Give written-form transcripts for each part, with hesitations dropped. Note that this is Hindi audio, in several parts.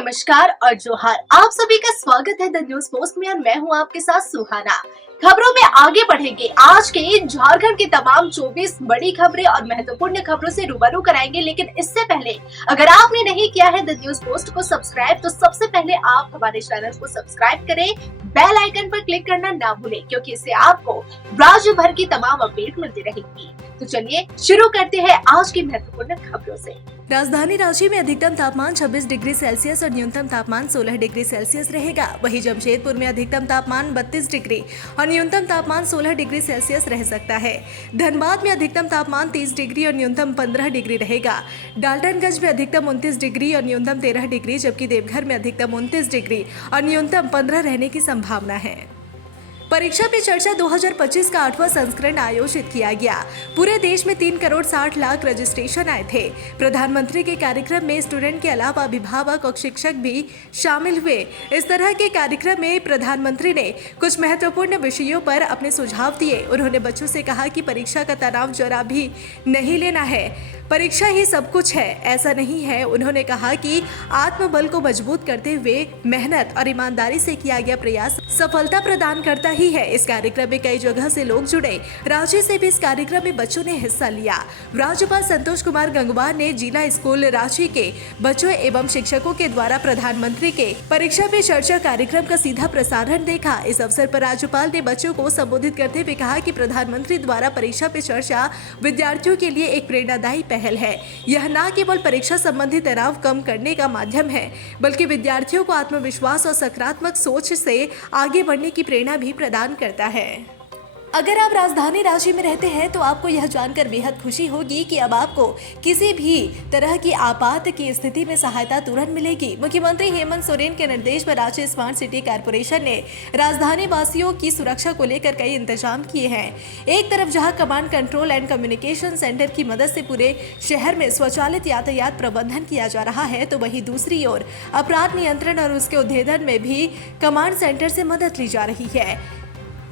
नमस्कार और जोहार। आप सभी का स्वागत है द न्यूज पोस्ट में और मैं हूं आपके साथ सुहाना। खबरों में आगे बढ़ेंगे। आज के झारखंड की तमाम 24 बड़ी खबरें और महत्वपूर्ण खबरों से रूबरू कराएंगे, लेकिन इससे पहले अगर आपने नहीं किया है द न्यूज पोस्ट को सब्सक्राइब, तो सबसे पहले आप हमारे चैनल को सब्सक्राइब करें, बेल आइकन पर क्लिक करना ना भूलें, क्योंकि इससे आपको राज्य भर की तमाम अपडेट मिलती रहेगी। तो चलिए शुरू करते हैं आज की महत्वपूर्ण खबरों से। राजधानी रांची में अधिकतम तापमान 26 डिग्री सेल्सियस और न्यूनतम तापमान 16 डिग्री सेल्सियस रहेगा। वहीं जमशेदपुर में अधिकतम तापमान 32 डिग्री और न्यूनतम तापमान 16 डिग्री सेल्सियस रह सकता है। धनबाद में अधिकतम तापमान 30 डिग्री और न्यूनतम 15 डिग्री रहेगा। डाल्टनगंज में अधिकतम 29 डिग्री और न्यूनतम 13 डिग्री, जबकि देवघर में अधिकतम 29 डिग्री और न्यूनतम 15 रहने की संभावना है। परीक्षा पे चर्चा 2025 का 8वां संस्करण आयोजित किया गया। पूरे देश में 3 करोड़ 60 लाख रजिस्ट्रेशन आए थे। प्रधानमंत्री के कार्यक्रम में स्टूडेंट के अलावा अभिभावक और शिक्षक भी शामिल हुए। इस तरह के कार्यक्रम में प्रधानमंत्री ने कुछ महत्वपूर्ण विषयों पर अपने सुझाव दिए। उन्होंने बच्चों से कहा कि परीक्षा का तनाव जरा भी नहीं लेना है, परीक्षा ही सब कुछ है, ऐसा नहीं है। उन्होंने कहा कि आत्मबल को मजबूत करते हुए मेहनत और ईमानदारी से किया गया प्रयास सफलता प्रदान करता ही है। इस कार्यक्रम में कई जगह से लोग जुड़े। रांची से भी इस कार्यक्रम में बच्चों ने हिस्सा लिया। राज्यपाल संतोष कुमार गंगवार ने जिला स्कूल रांची के बच्चों एवं शिक्षकों के द्वारा प्रधानमंत्री के परीक्षा पे चर्चा कार्यक्रम का सीधा प्रसारण देखा। इस अवसर पर राज्यपाल ने बच्चों को संबोधित करते हुए कहा कि प्रधानमंत्री द्वारा परीक्षा पे चर्चा विद्यार्थियों के लिए एक प्रेरणादायी पहल है। यह न केवल परीक्षा संबंधी तनाव कम करने का माध्यम है, बल्कि विद्यार्थियों को आत्मविश्वास और सकारात्मक सोच से आगे बढ़ने की प्रेरणा भी प्रदान करता है। अगर आप राजधानी रांची में रहते हैं तो आपको यह जानकर बेहद खुशी होगी कि अब आपको किसी भी तरह की आपात की स्थिति में सहायता तुरंत मिलेगी। मुख्यमंत्री हेमंत सोरेन के निर्देश पर रांची स्मार्ट सिटी कॉर्पोरेशन ने राजधानी वासियों की सुरक्षा को लेकर कई इंतजाम किए हैं। एक तरफ जहां command control and communication centre की मदद से पूरे शहर में स्वचालित यातायात प्रबंधन किया जा रहा है, तो वहीं दूसरी ओर अपराध नियंत्रण और उसके उद्भेदन में भी कमांड सेंटर से मदद ली जा रही है।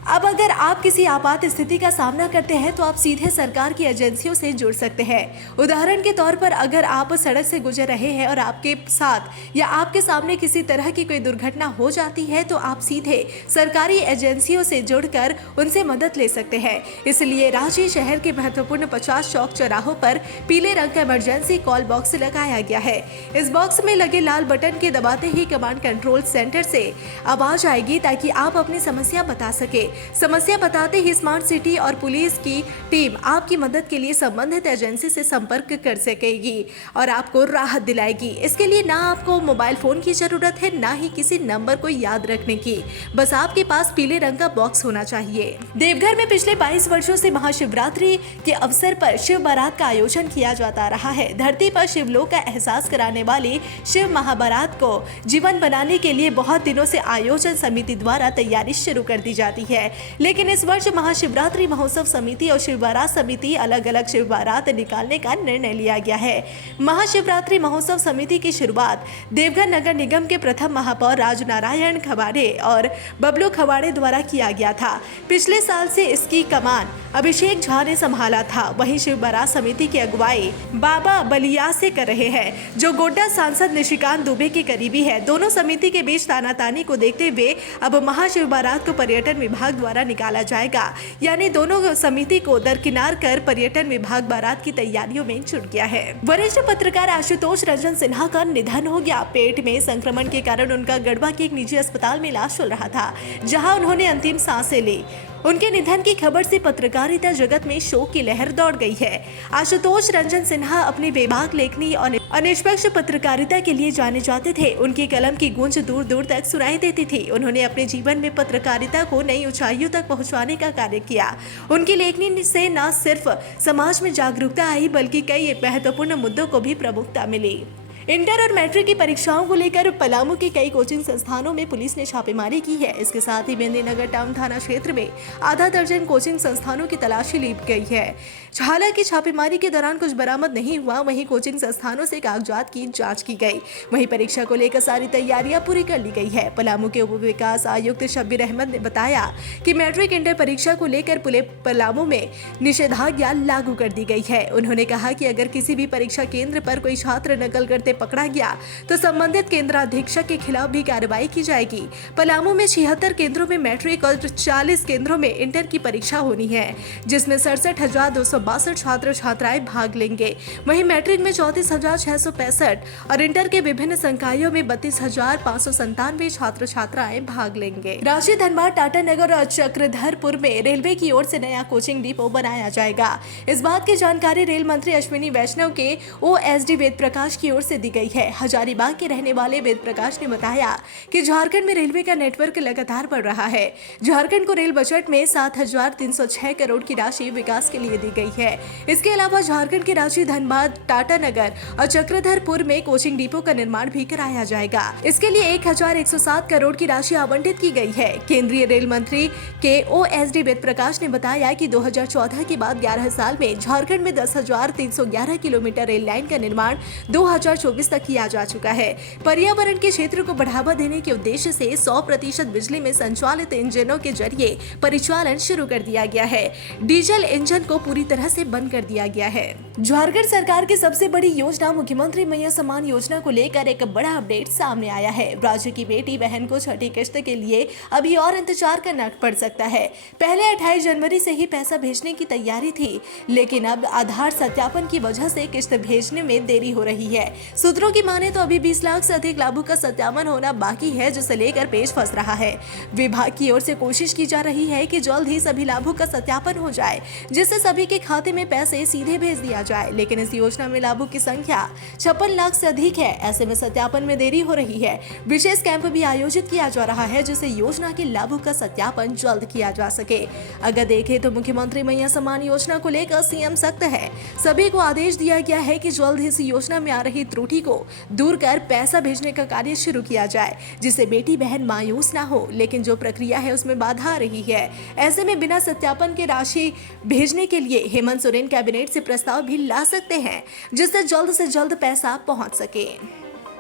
अब अगर आप किसी आपात स्थिति का सामना करते हैं तो आप सीधे सरकार की एजेंसियों से जुड़ सकते हैं। उदाहरण के तौर पर अगर आप सड़क से गुजर रहे हैं और आपके साथ या आपके सामने किसी तरह की कोई दुर्घटना हो जाती है, तो आप सीधे सरकारी एजेंसियों से जुड़कर उनसे मदद ले सकते हैं। इसलिए रांची शहर के महत्वपूर्ण 50 चौक चौराहों पर पीले रंग का इमरजेंसी कॉल बॉक्स लगाया गया है। इस बॉक्स में लगे लाल बटन के दबाते ही कमांड कंट्रोल सेंटर से आवाज आएगी ताकि आप अपनी समस्या बता सके। समस्या बताते ही स्मार्ट सिटी और पुलिस की टीम आपकी मदद के लिए संबंधित एजेंसी से संपर्क कर सकेगी और आपको राहत दिलाएगी। इसके लिए ना आपको मोबाइल फोन की जरूरत है, ना ही किसी नंबर को याद रखने की, बस आपके पास पीले रंग का बॉक्स होना चाहिए। देवघर में पिछले 22 वर्षों से महाशिवरात्रि के अवसर पर शिव बारात का आयोजन किया जाता रहा है। धरती पर शिवलोक का एहसास कराने वाली शिव महाबारात को जीवन बनाने के लिए बहुत दिनों से आयोजन समिति द्वारा तैयारी शुरू कर दी जाती है। लेकिन इस वर्ष महाशिवरात्रि महोत्सव समिति और शिव बारात समिति अलग अलग शिव बारात निकालने का निर्णय लिया गया है। महाशिवरात्रि महोत्सव समिति की शुरुआत देवघर नगर निगम के प्रथम महापौर राजनारायण खवाड़े और बबलू खवाड़े द्वारा किया गया था। पिछले साल से इसकी कमान अभिषेक झा ने संभाला था। वहीं शिव बारात समिति की अगुवाई बाबा बलिया से कर रहे हैं, जो गोड्डा सांसद निशिकांत दुबे के करीबी है। दोनों समिति के बीच तानातानी को देखते हुए अब महाशिव बारात को पर्यटन विभाग द्वारा निकाला जाएगा, यानी दोनों समिति को दरकिनार कर पर्यटन विभाग बारात की तैयारियों में जुट गया है। वरिष्ठ पत्रकार आशुतोष रंजन सिन्हा का निधन हो गया। पेट में संक्रमण के कारण उनका गढ़वा के एक निजी अस्पताल में इलाज चल रहा था, जहां उन्होंने अंतिम सांसें ली। उनके निधन की खबर से पत्रकारिता जगत में शोक की लहर दौड़ गई है। आशुतोष रंजन सिन्हा अपनी बेबाक लेखनी और निष्पक्ष पत्रकारिता के लिए जाने जाते थे। उनकी कलम की गूंज दूर दूर तक सुनाई देती थी। उन्होंने अपने जीवन में पत्रकारिता को नई ऊंचाइयों तक पहुंचाने का कार्य किया। उनकी लेखनी से न सिर्फ समाज में जागरूकता आई, बल्कि कई महत्वपूर्ण मुद्दों को भी प्रमुखता मिली। इंटर और मैट्रिक की परीक्षाओं को लेकर पलामू के कई कोचिंग संस्थानों में पुलिस ने छापेमारी की है। इसके साथ ही मेदिनीनगर टाउन थाना क्षेत्र में आधा दर्जन कोचिंग संस्थानों की तलाशी ली गई है। हालांकि छापेमारी के दौरान कुछ बरामद नहीं हुआ। वहीं कोचिंग संस्थानों से कागजात की जांच की गई। वहीं परीक्षा को लेकर सारी तैयारियां पूरी कर ली गई है। पलामू के उप विकास आयुक्त शब्बीर अहमद ने बताया कि मैट्रिक इंटर परीक्षा को लेकर पूरे पलामू में निषेधाज्ञा लागू कर दी गई है। उन्होंने कहा कि अगर किसी भी परीक्षा केंद्र पर कोई छात्र नकल करते पकड़ा गया तो संबंधित केंद्राधीक्षक के खिलाफ भी कार्रवाई की जाएगी। पलामू में 76 केंद्रों में मैट्रिक और 40 केंद्रों में इंटर की परीक्षा होनी है, जिसमें 67,262 छात्र छात्राएं भाग लेंगे। वहीं मैट्रिक में 34,665 और इंटर के विभिन्न संकायों में 32,597 छात्र छात्राएं भाग लेंगे। रांची, धनबाद, टाटानगर और चक्रधरपुर में रेलवे की ओर से नया कोचिंग डिपो बनाया जाएगा। इस बात की जानकारी रेल मंत्री अश्विनी वैष्णव के OSD वेद प्रकाश की ओर से दी गई है। हजारीबाग के रहने वाले वेद प्रकाश ने बताया कि झारखंड में रेलवे का नेटवर्क लगातार बढ़ रहा है। झारखंड को रेल बजट में 7,306 करोड़ की राशि विकास के लिए दी गई है। इसके अलावा झारखंड के रांची, धनबाद, टाटानगर और चक्रधरपुर में कोचिंग डिपो का निर्माण भी कराया जाएगा। इसके लिए 1,107 करोड़ की राशि आवंटित की गई है। केंद्रीय रेल मंत्री के OSD वेद प्रकाश ने बताया कि 2014 के बाद 11 साल में झारखंड में 10,311 किलोमीटर रेल लाइन का निर्माण 2024 तक किया जा चुका है। पर्यावरण के क्षेत्र को बढ़ावा देने के उद्देश्य से 100% बिजली में संचालित इंजनों के जरिए परिचालन शुरू कर दिया गया है। डीजल इंजन को पूरी तरह से बंद कर दिया गया है। झारखंड सरकार की सबसे बड़ी योजना मुख्यमंत्री मैया सम्मान योजना को लेकर एक बड़ा अपडेट सामने आया है। राज्य की बेटी बहन को छठी किश्त के लिए अभी और इंतजार करना पड़ सकता है। पहले 28 जनवरी से ही पैसा भेजने की तैयारी थी, लेकिन अब आधार सत्यापन की वजह से किश्त भेजने में देरी हो रही है। सूत्रों की माने तो अभी 20 लाख से अधिक लाभुक का सत्यापन होना बाकी है, जिसे लेकर पेच फंस रहा है। विभाग की ओर से कोशिश की जा रही है कि जल्द ही सभी लाभुक का सत्यापन हो जाए, जिससे सभी के खाते में पैसे सीधे भेज दिया जाए। लेकिन इस योजना में लाभुक की संख्या 56 लाख से अधिक है। ऐसे में सत्यापन में देरी हो रही है। विशेष कैंप भी आयोजित किया जा रहा है, जिससे योजना के लाभुक का सत्यापन जल्द किया जा सके। अगर देखें तो मुख्यमंत्री मैया सम्मान योजना को लेकर सीएम सख्त है। सभी को आदेश दिया गया है कि जल्द ही इस योजना में आ रही त्रुटि को दूर कर पैसा भेजने का कार्य शुरू किया जाए, जिससे बेटी बहन मायूस ना हो। लेकिन जो प्रक्रिया है उसमें बाधा आ रही है। ऐसे में बिना सत्यापन के राशि भेजने के लिए हेमंत सोरेन कैबिनेट से प्रस्ताव भी ला सकते हैं, जिससे जल्द से जल्द पैसा पहुंच सके।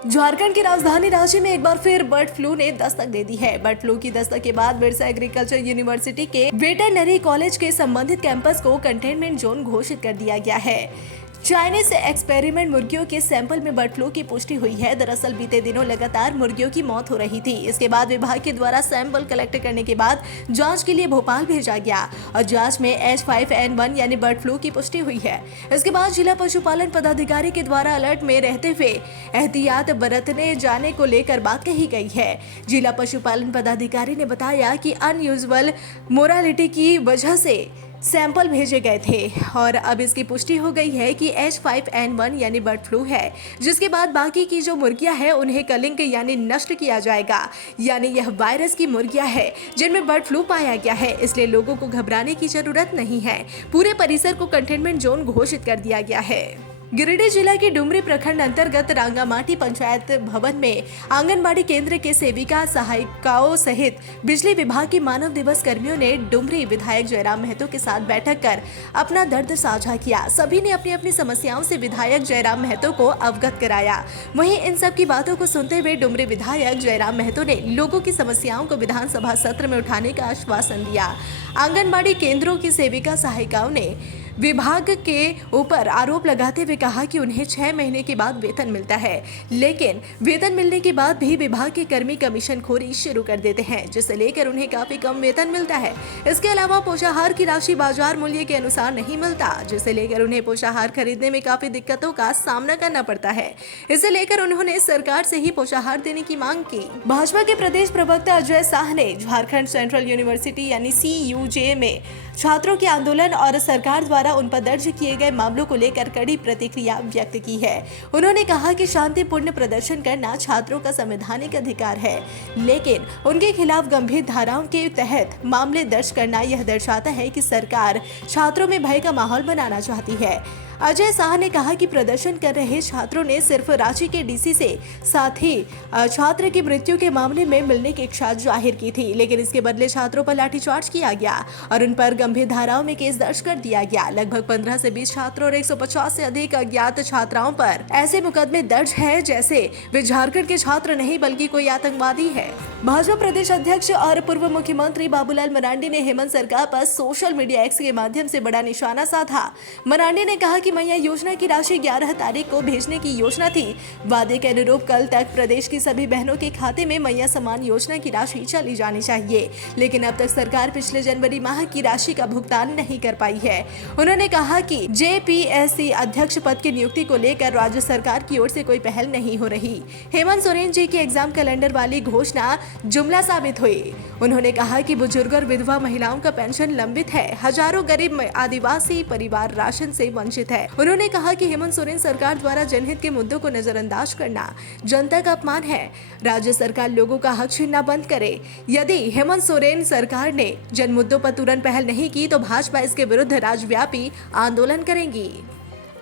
झारखंड की राजधानी रांची में एक बार फिर बर्ड फ्लू ने दस्तक दे दी है। बर्ड फ्लू की दस्तक के बाद बिरसा एग्रीकल्चर यूनिवर्सिटी के वेटरनरी कॉलेज के संबंधित कैंपस को कंटेनमेंट जोन घोषित कर दिया गया है। चाइनीज एक्सपेरिमेंट मुर्गियों के सैंपल में बर्ड फ्लू की पुष्टि हुई है। दरअसल बीते दिनों लगातार मुर्गियों की मौत हो रही थी। इसके बाद विभाग के द्वारा सैंपल कलेक्ट करने के बाद जांच के लिए भोपाल भेजा गया और जांच में H5N1 यानी बर्ड फ्लू की पुष्टि हुई है। इसके बाद जिला पशुपालन पदाधिकारी के द्वारा अलर्ट में रहते हुए एहतियात बरतने जाने को लेकर बात कही गई है। जिला पशुपालन पदाधिकारी ने बताया कि अनयूजुअल मोरालिटी की वजह से सैंपल भेजे गए थे और अब इसकी पुष्टि हो गई है कि H5N1 यानी बर्ड फ्लू है, जिसके बाद बाकी की जो मुर्गियां हैं उन्हें कलिंग यानी नष्ट किया जाएगा। यानी यह वायरस की मुर्गियां हैं जिनमें बर्ड फ्लू पाया गया है, इसलिए लोगों को घबराने की जरूरत नहीं है। पूरे परिसर को कंटेनमेंट जोन घोषित कर दिया गया है। गिरिडीह जिला के डुमरी प्रखंड अंतर्गत रांगामाटी पंचायत भवन में आंगनबाड़ी केंद्र के सेविका सहायिकाओं सहित बिजली विभाग के मानव दिवस कर्मियों ने डुमरी विधायक जयराम महतो के साथ बैठक कर अपना दर्द साझा किया। सभी ने अपनी अपनी समस्याओं से विधायक जयराम महतो को अवगत कराया। वहीं इन सब की बातों को सुनते हुए डुमरी विधायक जयराम महतो ने लोगों की समस्याओं को विधानसभा सत्र में उठाने का आश्वासन दिया। आंगनबाड़ी केंद्रों की सेविका सहायिकाओं ने विभाग के ऊपर आरोप लगाते हुए कहा कि उन्हें 6 महीने के बाद वेतन मिलता है, लेकिन वेतन मिलने के बाद भी विभाग के कर्मी कमीशन खोरी शुरू कर देते हैं, जिसे लेकर उन्हें काफी कम वेतन मिलता है। इसके अलावा पोषाहार की राशि बाजार मूल्य के अनुसार नहीं मिलता, जिसे लेकर उन्हें पोषाहार खरीदने में काफी दिक्कतों का सामना करना पड़ता है। इसे लेकर उन्होंने सरकार से ही पोषाहार देने की मांग की। भाजपा के प्रदेश प्रवक्ता अजय शाह ने झारखंड सेंट्रल यूनिवर्सिटी यानी CUJ में छात्रों के आंदोलन और सरकार द्वारा उन पर दर्ज किए गए मामलों को लेकर कड़ी प्रतिक्रिया व्यक्त की है। उन्होंने कहा कि शांतिपूर्ण प्रदर्शन करना छात्रों का संवैधानिक अधिकार है, लेकिन उनके खिलाफ गंभीर धाराओं के तहत मामले दर्ज करना यह दर्शाता है कि सरकार छात्रों में भय का माहौल बनाना चाहती है। अजय शाह ने कहा कि प्रदर्शन कर रहे छात्रों ने सिर्फ रांची के DC से साथ ही छात्र की मृत्यु के मामले में मिलने की इच्छा जाहिर की थी, लेकिन इसके बदले छात्रों पर लाठीचार्ज किया गया और उन पर गंभीर धाराओं में केस दर्ज कर दिया गया। लगभग 15 से 20 छात्रों और 150 से अधिक अज्ञात छात्राओं पर ऐसे मुकदमे दर्ज है जैसे वे झारखंड के छात्र नहीं बल्कि कोई आतंकवादी है। भाजपा प्रदेश अध्यक्ष और पूर्व मुख्यमंत्री बाबूलाल मरांडी ने हेमंत सरकार पर सोशल मीडिया X के माध्यम से बड़ा निशाना साधा। मरांडी ने कहा कि कि मैया योजना की राशि 11 तारीख को भेजने की योजना थी। वादे के अनुरूप कल तक प्रदेश की सभी बहनों के खाते में मैया सम्मान योजना की राशि चली जानी चाहिए, लेकिन अब तक सरकार पिछले जनवरी माह की राशि का भुगतान नहीं कर पाई है। उन्होंने कहा कि जेपीएससी अध्यक्ष पद की नियुक्ति को लेकर राज्य सरकार की ओर से कोई पहल नहीं हो रही। हेमंत सोरेन जी की एग्जाम कैलेंडर वाली घोषणा जुमला साबित हुई। उन्होंने कहा कि बुजुर्ग और विधवा महिलाओं का पेंशन लंबित है, हजारों गरीब आदिवासी परिवार राशन से वंचित है। उन्होंने कहा कि हेमंत सोरेन सरकार द्वारा जनहित के मुद्दों को नजरअंदाज करना जनता का अपमान है। राज्य सरकार लोगों का हक छीनना बंद करे। यदि हेमंत सोरेन सरकार ने जन मुद्दों पर तुरंत पहल नहीं की तो भाजपा इसके विरुद्ध राज्यव्यापी आंदोलन करेंगी।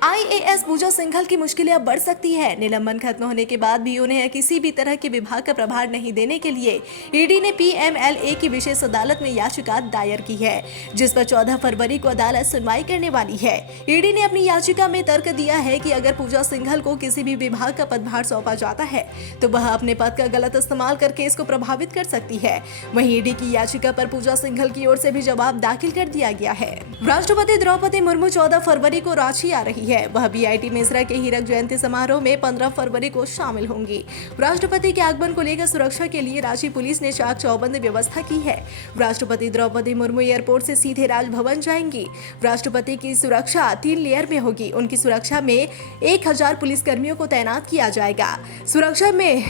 आईएएस पूजा सिंघल की मुश्किलें अब बढ़ सकती है। निलंबन खत्म होने के बाद भी उन्हें किसी भी तरह के विभाग का प्रभार नहीं देने के लिए ईडी ने पीएमएलए की विशेष अदालत में याचिका दायर की है, जिस पर 14 फरवरी को अदालत सुनवाई करने वाली है। ईडी ने अपनी याचिका में तर्क दिया है कि अगर पूजा सिंघल को किसी भी विभाग का पदभार सौंपा जाता है तो वह अपने पद का गलत इस्तेमाल करके इसको प्रभावित कर सकती है। वहीं ईडी की याचिका पर पूजा सिंघल की ओर से भी जवाब दाखिल कर दिया गया है। राष्ट्रपति द्रौपदी मुर्मू 14 फरवरी को रांची आ रही है। वह बीआईटी मिश्रा के हीरक जयंती समारोह में 15 फरवरी को शामिल होंगी। राष्ट्रपति के आगमन को लेकर सुरक्षा के लिए रांची पुलिस ने चाक चौबंद व्यवस्था की है। राष्ट्रपति द्रौपदी मुर्मू एयरपोर्ट से सीधे राजभवन जाएंगी। राष्ट्रपति की सुरक्षा 3 लेयर में होगी। उनकी सुरक्षा में 1000 पुलिसकर्मियों को तैनात किया जाएगा। सुरक्षा में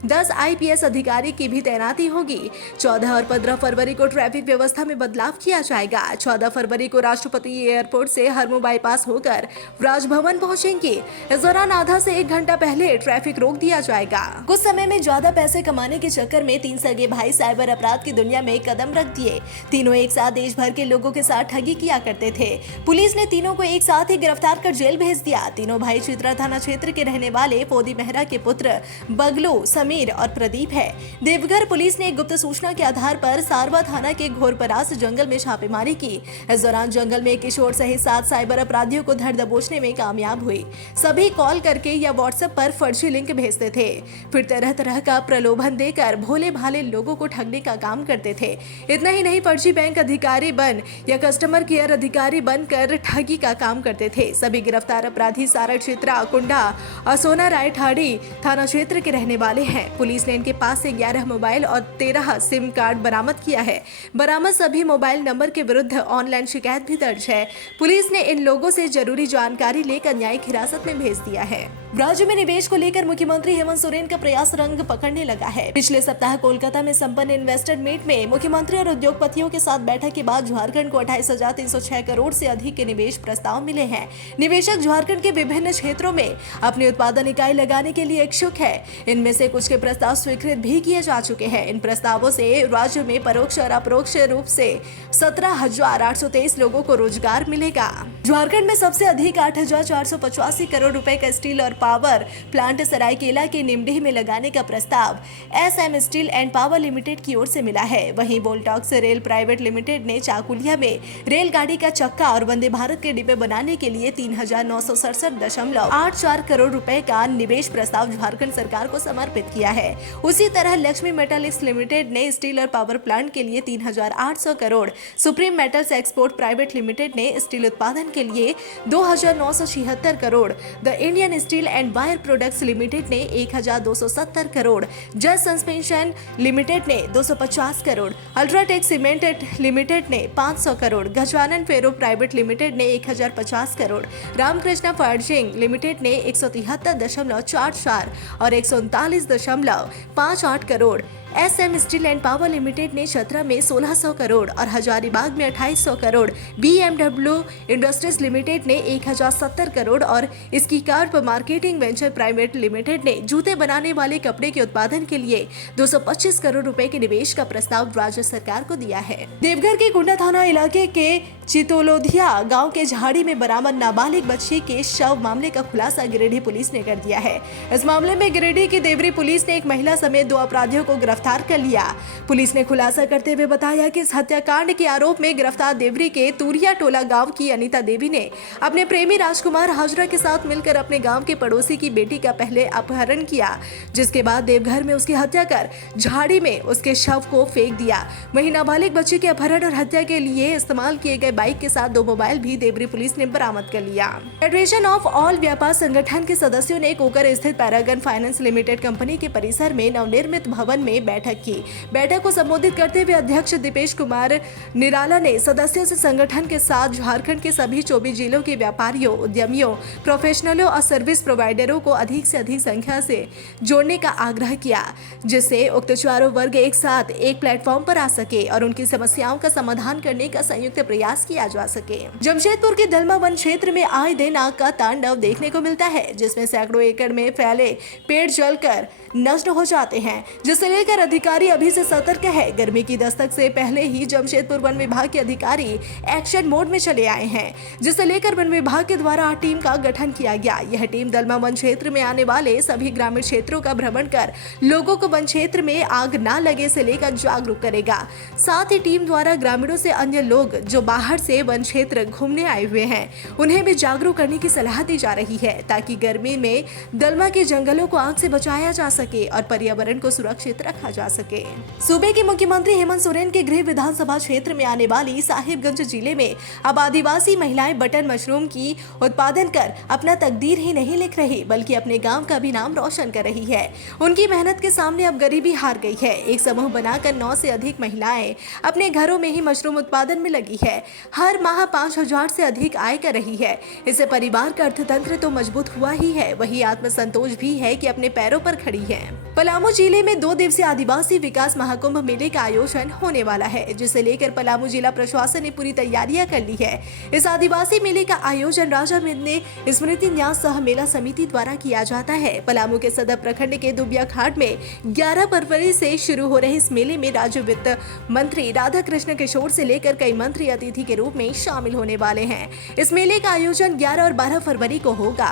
10 आईपीएस अधिकारी की भी तैनाती होगी। 14 और 15 फरवरी को ट्रैफिक व्यवस्था में बदलाव किया जाएगा। 14 फरवरी को राष्ट्रपति एयरपोर्ट से हरमू बाईपास होकर राजभवन पहुंचेंगे। इस दौरान आधा से 1 घंटा पहले ट्रैफिक रोक दिया जाएगा। कुछ समय में ज्यादा पैसे कमाने के चक्कर में 3 सगे भाई साइबर अपराध की दुनिया में कदम रख दिए। तीनों एक साथ देश भर के लोगों के साथ ठगी किया करते थे। पुलिस ने तीनों को एक साथ ही गिरफ्तार कर जेल भेज दिया। तीनों भाई चित्रा थाना क्षेत्र के रहने वाले फोदी मेहरा के पुत्र बगलू, समीर और प्रदीप है। देवघर पुलिस ने एक गुप्त सूचना के आधार पर सारवा थाना के घोरपरास जंगल में छापेमारी की। इस दौरान जंगल में एक किशोर सहित 7 साइबर अपराधियों को धर दबोचने में कामयाब हुई। सभी कॉल करके या व्हाट्सएप पर फर्जी लिंक भेजते थे, फिर तरह तरह का प्रलोभन देकर भोले भाले लोगों को ठगने का काम करते थे। इतना ही नहीं, फर्जी बैंक अधिकारी बन या कस्टमर केयर अधिकारी बनकर ठगी का काम करते थे। सभी गिरफ्तार अपराधी सारड़, चित्रा, कुंडा और सोना राय ठाड़ी थाना क्षेत्र के रहने वाले हैं। पुलिस ने इनके पास से 11 मोबाइल और 13 सिम कार्ड बरामद किया है। बरामद सभी मोबाइल नंबर के विरुद्ध ऑनलाइन शिकायत भी दर्ज है। पुलिस ने इन लोगों से जरूरी जानकारी लेकर न्यायिक हिरासत में भेज दिया है। राज्य में निवेश को लेकर मुख्यमंत्री हेमंत सोरेन का प्रयास रंग पकड़ने लगा है। पिछले सप्ताह कोलकाता में संपन्न इन्वेस्टर मीट में मुख्यमंत्री और उद्योगपतियों के साथ बैठक के बाद झारखंड को 28,306 करोड़ से अधिक के निवेश प्रस्ताव मिले हैं। निवेशक झारखंड के विभिन्न क्षेत्रों में अपनी उत्पादन इकाई लगाने के लिए इच्छुक है। इनमें से कुछ के प्रस्ताव स्वीकृत भी किए जा चुके हैं। इन प्रस्तावों से राज्य में परोक्ष और अपरोक्ष रूप से 17,823 लोगों को रोजगार मिलेगा। झारखंड में सबसे अधिक 8,485 करोड़ रुपए का स्टील और पावर प्लांट सरायकेला के निमडीह में लगाने का प्रस्ताव SM steel and power limited की ओर से मिला है। वहीं बोल्टॉक्स रेल प्राइवेट लिमिटेड ने चाकुलिया में रेलगाड़ी का चक्का और वंदे भारत के डिब्बे बनाने के लिए 3,967.84 करोड़ रुपए का निवेश प्रस्ताव झारखंड सरकार को समर्पित किया है। उसी तरह लक्ष्मी मेटल्स लिमिटेड ने स्टील और पावर प्लांट के लिए 3,800 crore, supreme metals export private limited ने स्टील उत्पादन के लिए 2,976 crore, the Indian steel and wire products limited ने 1,270 करोड़, जस्ट सस्पेंशन लिमिटेड ने 250 करोड़, अल्ट्राटेक सीमेंट लिमिटेड ने 500 करोड़, गजानन फेरो प्राइवेट लिमिटेड ने 1,050 करोड़, रामकृष्णा फॉर्जिंग लिमिटेड ने 173.44 और 139.58 crore, SM steel and power limited ने चतरा में 1,600 करोड़ और हजारीबाग में 2,800 करोड़, बीएमडब्ल्यू इंडस्ट्रीज लिमिटेड ने 1,070 करोड़ और इसकी carp marketing venture private limited ने जूते बनाने वाले कपड़े के उत्पादन के लिए 225 करोड़ रुपए के निवेश का प्रस्ताव राज्य सरकार को दिया है। देवघर के कुंडा थाना इलाके के चितोलोधिया गांव के झाड़ी में बरामद नाबालिग बच्ची के शव मामले का खुलासा गिरिडीह पुलिस ने कर दिया है। इस मामले में गिरिडीह की देवरी पुलिस ने एक महिला समेत 2 अपराधियों को गिरफ्तार गिरफ्तार कर लिया। पुलिस ने खुलासा करते हुए बताया कि इस हत्याकांड के आरोप में गिरफ्तार देवरी के तूरिया टोला गांव की अनीता देवी ने अपने प्रेमी राजकुमार हाजरा के साथ मिलकर अपने गांव के पड़ोसी की बेटी का पहले अपहरण किया, जिसके बाद देवघर में उसकी हत्या कर झाड़ी में उसके शव को फेंक दिया। वहीं नाबालिग बच्चे के अपहरण और हत्या के लिए इस्तेमाल किए गए बाइक के साथ 2 मोबाइल भी देवरी पुलिस ने बरामद कर लिया। फेडरेशन ऑफ ऑल व्यापार संगठन के सदस्यों ने कोकर स्थित पैरागन फाइनेंस लिमिटेड कंपनी के परिसर में नवनिर्मित भवन में बैठक की। बैठक को संबोधित करते हुए अध्यक्ष दीपेश कुमार निराला ने सदस्यों से संगठन के साथ झारखंड के सभी 24 जिलों के व्यापारियों, उद्यमियों, प्रोफेशनलों और सर्विस प्रोवाइडरों को अधिक से अधिक संख्या से जोड़ने का आग्रह किया, जिससे उक्त चारों वर्ग एक साथ एक प्लेटफॉर्म पर आ सके और उनकी समस्याओं का समाधान करने का संयुक्त प्रयास किया जा सके। जमशेदपुर के दलमा वन क्षेत्र में आए दिन आग का तांडव देखने को मिलता है, जिसमें सैकड़ों एकड़ में फैले पेड़ जलकर नष्ट हो जाते हैं, जिसे लेकर अधिकारी अभी से सतर्क है। गर्मी की दस्तक से पहले ही जमशेदपुर वन विभाग के अधिकारी एक्शन मोड में चले आए हैं, जिसे लेकर वन विभाग के द्वारा टीम का गठन किया गया। यह टीम दलमा वन क्षेत्र में आने वाले सभी ग्रामीण क्षेत्रों का भ्रमण कर लोगों को वन क्षेत्र में आग न लगे से लेकर जागरूक करेगा। साथ ही टीम द्वारा ग्रामीणों से अन्य लोग जो बाहर से वन क्षेत्र घूमने आए हुए हैं, उन्हें भी जागरूक करने की सलाह दी जा रही है, ताकि गर्मी में दलमा के जंगलों को आग से बचाया जा सके और पर्यावरण को सुरक्षित रखा जा सके। सूबे के मुख्यमंत्री हेमंत सोरेन के गृह विधानसभा क्षेत्र में आने वाली साहिबगंज जिले में अब आदिवासी महिलाएं बटन मशरूम की उत्पादन कर अपना तकदीर ही नहीं लिख रही, बल्कि अपने गांव का भी नाम रोशन कर रही है। उनकी मेहनत के सामने अब गरीबी हार गई है। एक समूह बनाकर 9 से अधिक महिलाएं अपने घरों में ही मशरूम उत्पादन में लगी है। हर माह 5,000 से अधिक आय कर रही है। इससे परिवार का अर्थतंत्र तो मजबूत हुआ ही है, वही आत्मसंतोष भी है कि अपने पैरों पर खड़ी है। पलामू जिले में 2 दिवसीय आदिवासी विकास महाकुंभ मेले का आयोजन होने वाला है, जिसे लेकर पलामू जिला प्रशासन ने पूरी तैयारियां कर ली है। इस आदिवासी मेले का आयोजन राजा मिन्ने स्मृति न्यास सह मेला समिति द्वारा किया जाता है। पलामू के सदर प्रखंड के दुबिया घाट में 11 फरवरी से शुरू हो रहे इस मेले में राज्य वित्त मंत्री राधा कृष्ण किशोर से लेकर कई मंत्री अतिथि के रूप में शामिल होने वाले हैं। इस मेले का आयोजन 11 और 12 फरवरी को होगा।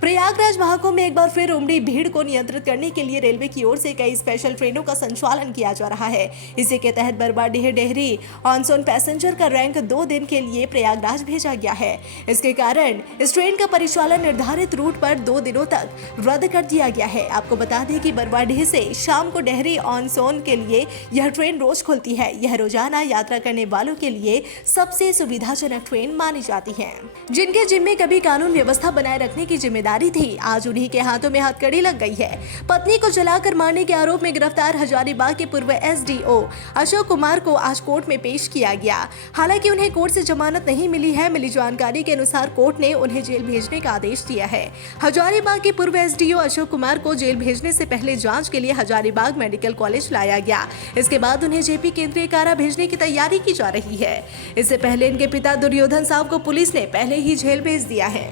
प्रयागराज महाकुंभ में एक बार फिर उमड़ी भीड़ को नियंत्रित करने के लिए रेलवे की ओर से कई स्पेशल ट्रेनों का संचालन किया जा रहा है। इसी के तहत बरवाडीह डेहरी ऑनसोन पैसेंजर का रैंक 2 दिन के लिए प्रयागराज भेजा गया है। इसके कारण इस ट्रेन का परिचालन निर्धारित रूट पर 2 दिनों तक रद्द कर दिया गया है। आपको बता दें कि बरवाडीह से शाम को डेहरी ऑनसोन के लिए यह ट्रेन रोज खुलती है। यह रोजाना यात्रा करने वालों के लिए सबसे सुविधाजनक ट्रेन मानी जाती है। जिनके जिम्मे कभी कानून व्यवस्था बनाए रखने की जिम्मेदारी थी, आज उन्हीं के हाथों में हथकड़ी लग गई है। पत्नी को जलाकर मारने के आरोप में गिरफ्तार हजारीबाग के पूर्व एसडीओ अशोक कुमार को आज कोर्ट में पेश किया गया। हालांकि उन्हें कोर्ट से जमानत नहीं मिली है। मिली जानकारी के अनुसार कोर्ट ने उन्हें जेल भेजने का आदेश दिया है। हजारीबाग के पूर्व एसडीओ अशोक कुमार को जेल भेजने से पहले जांच के लिए हजारीबाग मेडिकल कॉलेज लाया गया। इसके बाद उन्हें जेपी केंद्रीय कारा भेजने की तैयारी की जा रही है। इससे पहले इनके पिता दुर्योधन साहब को पुलिस ने पहले ही जेल भेज दिया है।